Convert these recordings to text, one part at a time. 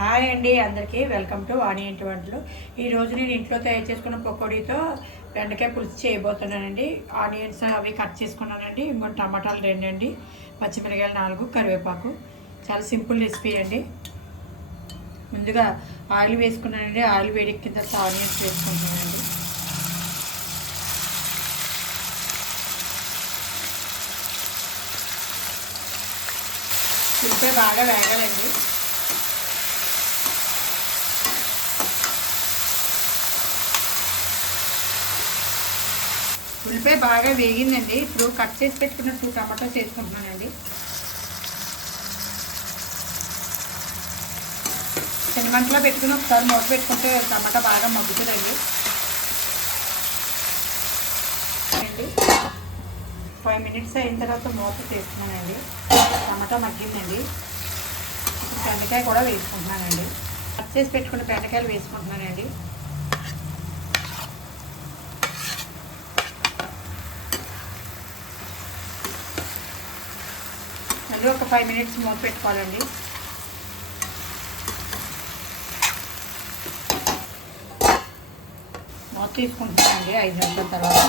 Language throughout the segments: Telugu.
హాయ్ అండి అందరికీ. వెల్కమ్ టు వాణి ఇంటి వంటలు. ఈరోజు నేను ఇంట్లో తయారు చేసుకున్న పకోడీతో బెండకాయ పులుసు చేయబోతున్నానండి. ఆనియన్స్ అవి కట్ చేసుకున్నానండి. ఇంకొన్ని టమాటాలు రెండు అండి పచ్చిమిరకాయలు నాలుగు కరివేపాకు. చాలా సింపుల్ రెసిపీ అండి. ముందుగా ఆయిల్ వేసుకున్నానండి. ఆయిల్ వేడెక్కిన తర్వాత ఆనియన్స్ వేసుకుంటున్నానండి. ఉల్లిపాయ బాగా వేగాలండి. ఉల్లిపాయ బాగా వేగిందండి. ఇప్పుడు కట్ చేసి పెట్టుకున్న టూ టమాటోస్ వేసుకుంటున్నానండి చిన్న మంటలో పెట్టుకుని ఒకసారి మూత పెట్టుకుంటే టమాటా బాగా మగ్గుతుందండి. ఫైవ్ మినిట్స్ అయిన తర్వాత మూత తీసుకున్నానండి టమాటా మగ్గిందండి. బెండకాయ కూడా వేసుకుంటున్నానండి. కట్ చేసి పెట్టుకున్న బెండకాయలు వేసుకుంటున్నానండి. మళ్ళీ ఒక ఫైవ్ మినిట్స్ మూత పెట్టుకోవాలండి. మూత తీసుకుంటున్నానండి ఐదు నిమిషాల తర్వాత.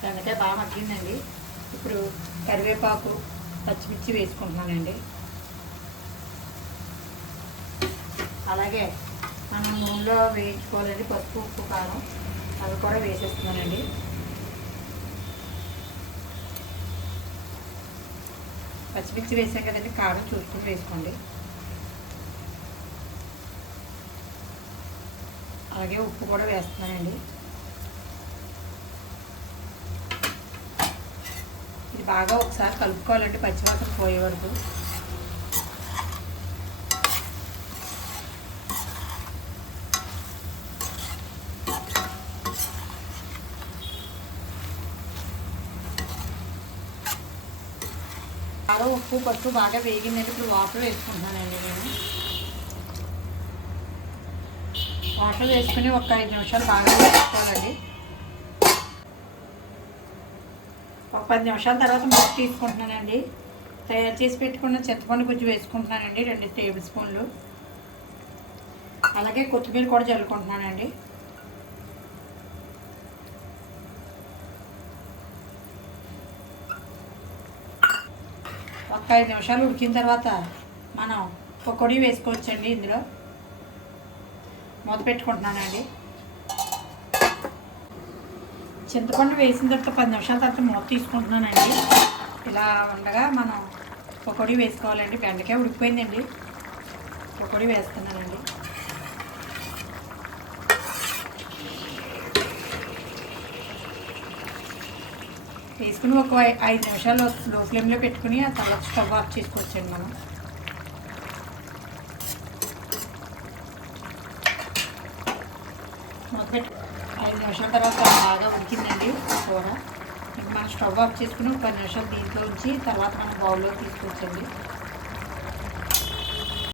బెండకాయ బాగా మగ్గిందండి. ఇప్పుడు కరివేపాకు పచ్చిమిర్చి వేసుకుంటున్నానండి. అలాగే మనం నూనెలో వేయించుకోవాలండి పసుపు ఉప్పు కారం. అవి కూడా వేసేస్తున్నానండి. పచ్చిమిర్చి వేసాం కదండి కారం చూసుకుని వేసుకోండి. అలాగే ఉప్పు కూడా వేస్తున్నానండి. ఇది బాగా ఒకసారి కలుపుకోవాలండి పచ్చివాసన పోయే వరకు. కారం ఉప్పు పసుపు బాగా వేగిందంటే ఇప్పుడు వాటర్ వేసుకుంటున్నానండి నేను. వాటర్ వేసుకుని ఒక ఐదు నిమిషాలు బాగా వేసుకోవాలండి. ఒక పది నిమిషాల తర్వాత మూత తీసుకుంటున్నానండి. తయారు చేసి పెట్టుకున్న చింతపండు గుజ్జు వేసుకుంటున్నానండి రెండు టేబుల్ స్పూన్లు. అలాగే కొత్తిమీర కూడా చల్లుకుంటున్నానండి ఒక ఐదు నిమిషాలు ఉడికిన తర్వాత మనం పకోడీ వేసుకోవచ్చండి ఇందులో. మూత పెట్టుకుంటున్నానండి చింతపండు వేసిన తర్వాత పది నిమిషాల తర్వాత మూత తీసుకుంటున్నానండి ఇలా ఉండగా మనం పకోడీ వేసుకోవాలండి. బెండకాయ ఉడికిపోయిందండి. పకోడీ వేస్తున్నానండి. వేసుకుని ఒక ఐదు నిమిషాలు లో ఫ్లేమ్లో పెట్టుకుని ఆ తర్వాత స్టవ్ ఆఫ్ చేసుకోవచ్చండి మనం. ఐదు నిమిషాల తర్వాత బాగా ఉడికిందండి కూర. ఇంక మనం స్టవ్ ఆఫ్ చేసుకుని ఒక పది నిమిషాలు దీంట్లో ఉంచి తర్వాత మనం బౌల్లో తీసుకోవచ్చండి